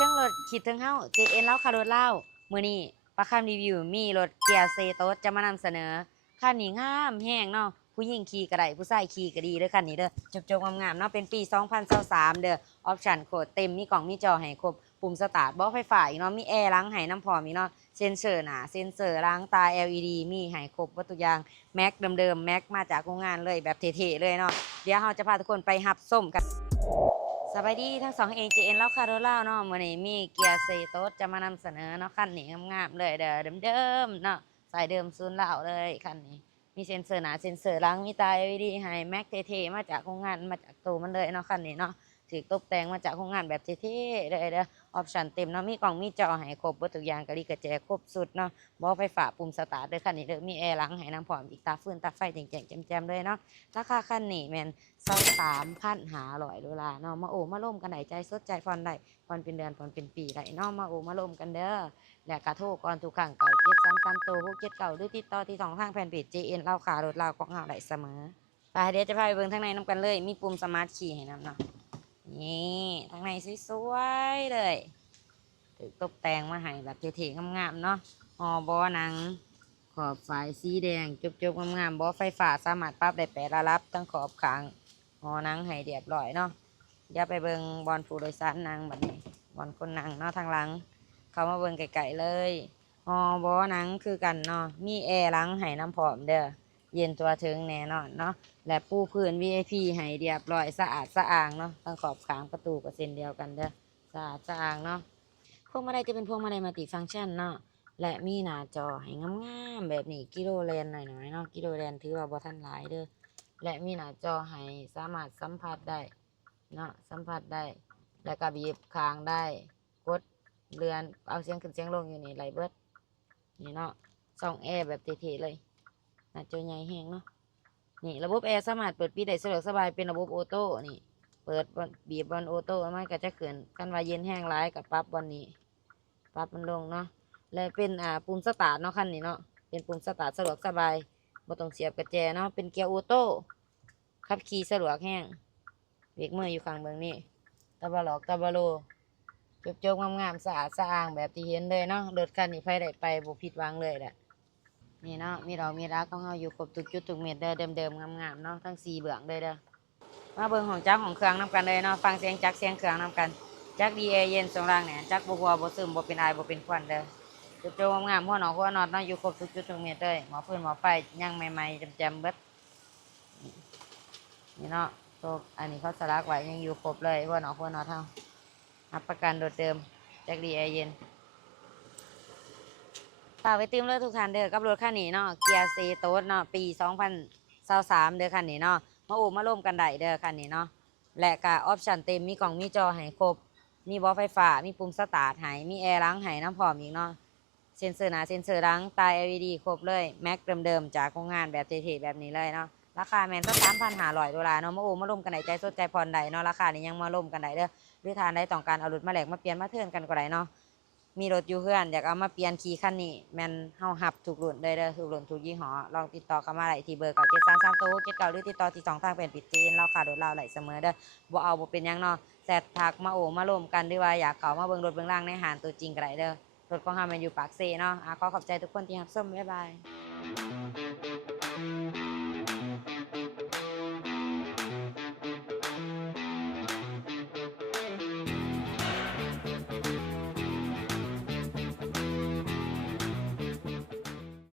ถึงรถคิดถึงเฮา JN เล่าค่ะรถเล่ามื้อนี้ประคำรีวิวมีรถเกียร์เซโตสจะมานำเสนอคันนี้งามแฮงเนาะผู้หญิงขี่ก็ได้ผู้ชายขี่ก็ดีเด้อคันนี้เด้อจบๆงามๆเนาะเป็นปี 2023เด้อออปชั่นโคตรเต็มมีกล่องมีจอให้ครบปุ่มสตาร์ทบ่ไฟฟ้าอีกเนาะมีแอร์ล้างให้น้ำพร้อมอีกเนาะเซ็นเซอร์หน้าเซ็นเซอร์ล้างตา LED มีให้ครบเบิดทุกอย่างแม็กเดิมๆแม็กมาจากโรงงานเลยแบบเท่ๆเลยเนาะเดี๋ยวเราจะพาทุกคนไปรับชมกัน สบายดีทั้งสองเอง JN เล่าคาโรเล่าเนาะมื้อนี้มีเกียร์เซโตสจะมานำเสนอเนาะคันนี้งามๆเลยเด้อเดิมๆเนาะสายเดิมศูนย์เหล่าเลยคันนี้มีเซ็นเซอร์หน้าเซ็นเซอร์หลังมีตา LED ให้แม็กเท่ๆมาจากโรงงานมาจากตู้มันเลยเนาะคันนี้เนาะถูกตกแต่งมาจากโรงงานแบบเท่ๆเลยเด้อออปชั่นเต็มเนาะมีกล่องมีจอให้ครบเบิดทุกอย่างกะลิกระแจครบสุดเนาะบ่ไฟฟ้าปุ่มสตาร์ทเด้อคันนี้เด้อมีแอร์หลังให้นำพร้อมอีกตาฟืนตาไฟแจ่งๆแจ่มๆเลยเนาะราคาคันนี้แม่น 23,500 ดอลลาร์เนาะมาโอ้มาร่วมกันได้ใจสดใจผ่อนได้ผ่อนเป็นเดือนผ่อนเป็นปีได้เนาะมาโอ้มาร่วมกันเด้อและกระโทรก่อนทุกครั้งเก่า733โต679หรือติดต่อที่สองทางแฟนเพจ JN เล่าขารถเล่าของเฮาได้เสมอไปเดี๋ยวจะพาไปเบิ่งทางในนํกันเลยมีปุ่มสมาร์ทคีย์ให้นำเนาะนี่ทางในสวยๆเลยถูกตกแต่งมาให้แบบเท่ๆงามๆเนาะห่อบ่อหนังขอบฝายสีแดงจบๆงามๆบ่อไฟฟ้าสามารถปรับได้8ระดับทั้งขอบข้าง หอนังให้เรียบร้อยเนาะอย่าไปเบิงบอลผู้โดยสารนางแบบนี้บอลคนนั่งเนาะทางหลังเขามาเบิงไกลๆเลยหอบอนังคือกันเนาะมีแอร์หลังให้น้ำพร้อมเด้อเย็นตัวถึงแน่นอนเนาะและปูพื้น VIP ให้เรียบร้อยสะอาดสะอ้างเนาะทั้งขอบขางประตูก็เส้นเดียวกันเด้อสะอาดสะอ้างเนาะพวงมาลัยจะเป็นพวงมาลัยมัลติฟังก์ชันเนาะและมีหน้าจอให้งามๆแบบนี้กิโลแลนหน่อยๆเนาะกิโลแลนถือว่าบ่ทันหลายเด้อ และมีหน้าจอให้สามารถสัมผัสได้เนาะสัมผัสได้แล้วก็บีบค้างได้กดเลื่อนเอาเสียงขึ้นเสียงลงอยู่นี่ไหลเบิดนี่เนาะส่องแอร์แบบเท่ๆเลยหน้าจอใหญ่แห้งเนาะนี่ระบบแอร์สามารถเปิดปิดได้สะดวกสบายเป็นระบบออโต้นี่เปิดบีบบอลออโต้มันก็จะขึ้นกันว่าเย็นแห้งร้ายกับปรับบอลนี้ปรับมันลงเนาะและเป็นปุ่มสตาร์ทเนาะคันนี้เนาะเป็นปุ่มสตาร์ทสะดวกสบายบ่ต้องเสียบกระแจเนาะเป็นเกียร์ออโต้ขับขี่สะดวกแห้งเบรกมืออยู่ข้างเบื้องนี้ตะบะหลอกตะบะโลจบๆงามๆสะอาดสะอ้างแบบที่เห็นเลยเนาะรถคันนี้ไฟได้ไปบ่ผิดหวังเลยแหละนี่เนาะมีดอกมีรักของเราอยู่ครบทุกจุดทุกเม็ดเด้อเดิมๆงามๆเนาะทั้ง4เบื้องเลยเด้อมาเบิ่งของจักรของเครื่องนำกันเลยเนาะฟังเสียงจักรเสียงเครื่องนำกันจักรดีแอร์เย็นทรงล่างเนี่ยจักรบ่หัวบ่ซึมบ่เป็นไอบ่เป็นควันเด้อจบๆงามๆหัวหนอกหัวน็อตเนาะอยู่ครบทุกจุดทุกเม็ดเลยหมอพื้นหมอไฟยังใหม่ๆแจ่มๆเบิด นี่เนาะตัวอันนี้เขาสลักไว้ยังอยู่ครบเลยว่าหนอคนหนอเท่ารับประกันโดดเดิมแจ็คดีแอร์เย็นฝากไว้ติมเลยทุกท่านเด้อกับรถคันนี้เนาะเกียร์ซีโต๊ดเนาะปี2023เด้อคันนี้เนาะมาโอ้มาร่วมกันได้เด้อคันนี้เนาะและก็ออปชั่นเต็มมีกล่องมีจอให้ครบมีบอไฟฟ้ามีปุ่มสตาร์ทให้มีแอร์ล้างให้น้ำพร้อมอีกเนาะเซ็นเซอร์หน้าเซ็นเซอร์หลังตา LED ครบเลยแม็กเดิมๆจากโรงงานแบบเท่ๆแบบนี้เลยเนาะ ราคาแมนก็3,500 ดอลลาร์เนาะมาโอ้มาร่วมกันได้ใจสดใจผ่อนได้เนาะราคานี้ยังมาร่วมกันได้เด้อหรือทานได้ต้องการเอารถมาแลกมาเปลี่ยนมาเทิร์นกันก็ได้เนาะมีรถอยู่เพื่อนอยากเอามาเปลี่ยนขี่คันนี้แมนเฮาหับถูกรุ่นเลยเด้อถูกรุ่นถูกยี่ห้อลองติดต่อเข้ามาได้ที่เบอร์9733079หรือติดต่อที่สองทางเป็นปิดจีนเราขาดรถเราไหลเสมอเด้อบ่เอาบ่เป็นหยังเนาะแซดทักมาโอ้มาร่วมกันหรือว่าอยากเข้ามาเบิ่งรถเบิ่งล่างในห้างตัวจริงก็ได้เด้อรถของเฮาแม่นอยู่ปากเซเนาะขอขอบใจทุกคนที่รับชมบ๊ายบาย